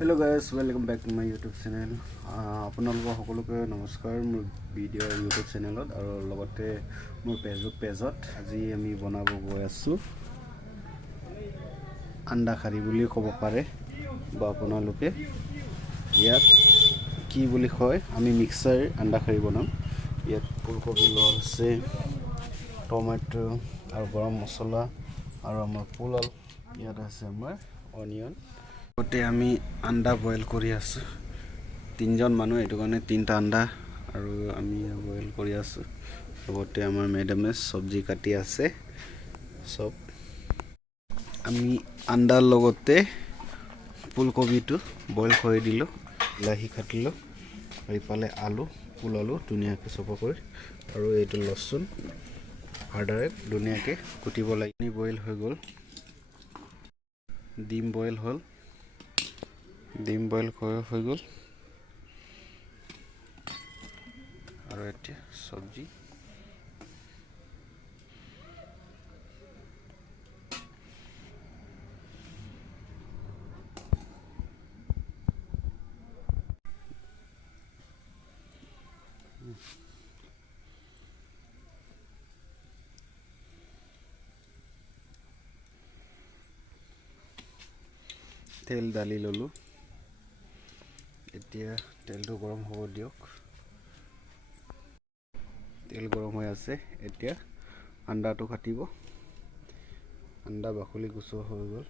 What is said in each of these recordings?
Hello guys, welcome back to my YouTube channel. আপোনালোকক সকলোকে নমস্কাৰ মোৰ ভিডিঅ YouTube চেনেলত আৰু লগতে মোৰ Facebook পেজত আজি আমি বনাব গৈ আছো আন্ডা খাৰি বুলি ক'ব পাৰে বা আপোনালোকে ইয়াত কি বুলি কয় আমি মিক্সাৰ আন্ডা খাৰি বনাম ইয়াত ফুলকবি লোৱা আছে টমেটো আৰু গৰম মছলা আৰু আমাৰ পোলাও ইয়াত আছে আমাৰ অনিয়ন ওতে আমি আন্ডা বয়েল কৰি আছো তিনজন মানুহ এটো কাৰণে তিনটা আন্ডা আৰু আমি বয়েল কৰি আছো লগতে আমাৰ মেডামে সবজি কাটি আছে সব আমি আন্ডাৰ লগতে ফুলকবিটো বয়েল কৰি দিলো লাহি কাটিলো এইফালে আলু পোলাও ধুনিয়াকৈ চপা কৰি আৰু এইটো লসুন আদাৰে ধুনিয়াকৈ কুটিব লাগে বয়েল হৈ গল ডিম বয়েল হল ডিম বয়েল হৈ গল আৰু এতিয়া সবজি তেল ডালি ললো এতিয়া তেলটো গৰম হ'ব দিওক তেল গৰম হৈ আছে এতিয়া আন্ডাটো কাটিব আন্ডা বাকলি গুছোৱা হৈ গল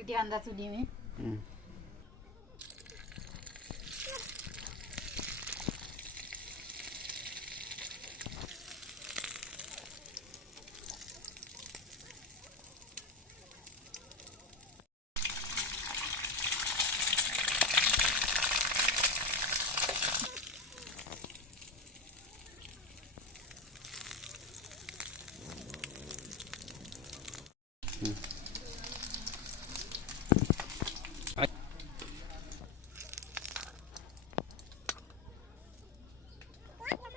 এতিয়া আন্ডাটো দিমে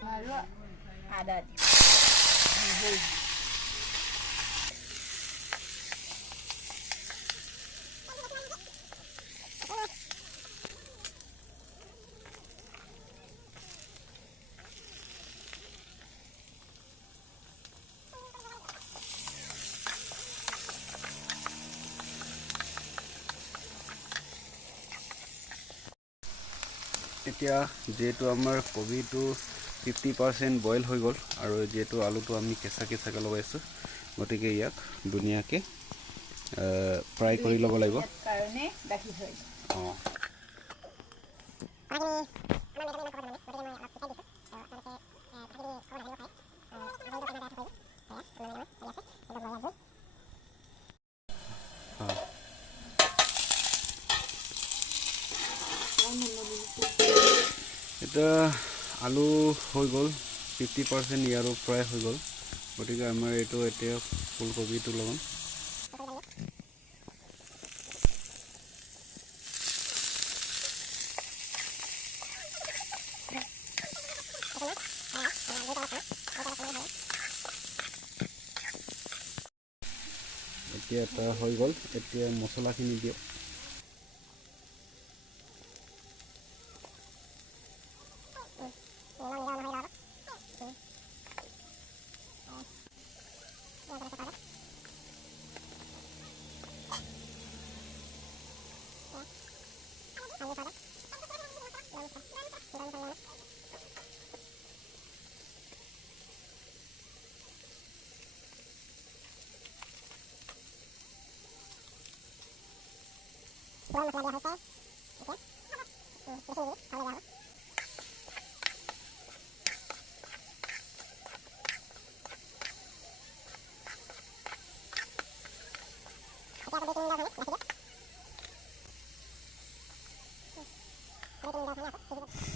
Lalu ada এতিয়া যেটো আমাৰ কবিটো 50% বয়েল হৈ গল আৰু যেটো আলুটো আমি কেঁচা কেঁচাকৈ লগাইছো গতিকে ইয়াক ধুনিয়াকৈ ফ্ৰাই কৰি ল'ব লাগিব কাৰণে বাকি হয় এটা আলু হৈ গল 50% ইয়াৰো ফ্ৰাই হৈ গল গতিকে আমাৰ এইটো এতিয়া ফুলকবিটো লগাম এতিয়া এটা হৈ গল এতিয়া মছলাখিনি দিয়ক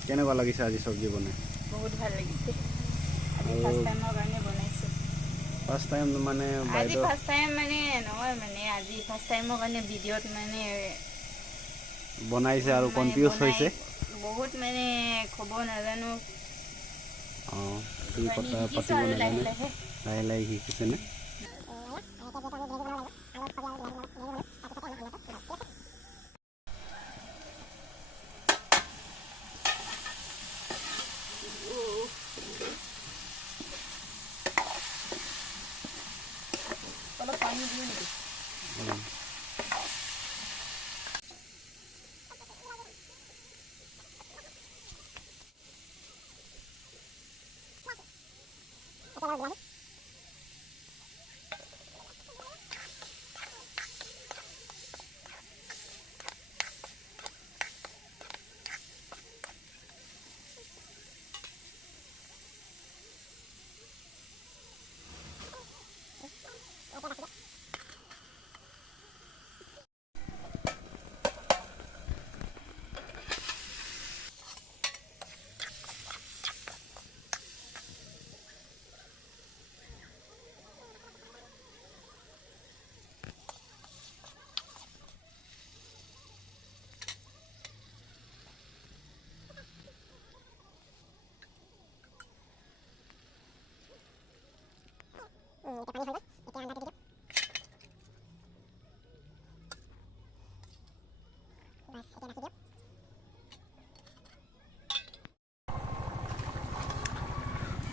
কেনেকুৱা লাগিছে আজি সবজি বনাই বহুত ভাল লাগিছে আজি ফাৰ্স্ট টাইমৰ কাৰণে বনাইছো ফাৰ্স্ট টাইম মানে আজি ফাৰ্স্ট টাইম মানে নহয় মানে আজি ফাৰ্স্ট টাইমৰ কাৰণে ভিডিঅ'ত মানে বনাইছে আৰু কনফিউজ হৈছে বহুত মানে খবৰ নাজানো সি কথা শিকিছোঁ পাতিব আৰু লাহে নাজানে লাহে লাহে লাহে শিকিছেনে অলপ পানী দিওঁ নেকি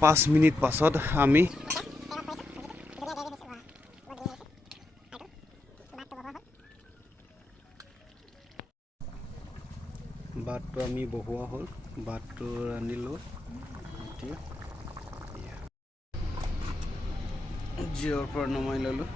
পাঁচ মিনিট পাছত আমি ভাতটো আমি বহোৱা হ'ল ভাতটো ৰান্ধিলোঁ এতিয়া জিঅ'ৰ পৰা নমাই ল'লোঁ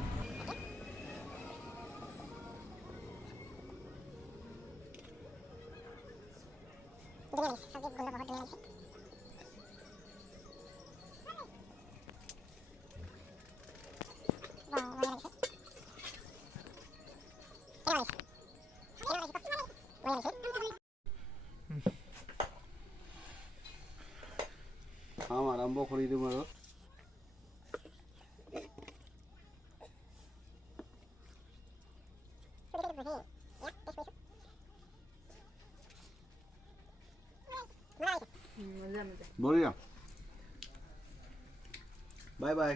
কাম আৰম্ভ কৰি দিম আৰু বঢ়িয়া বাই বাই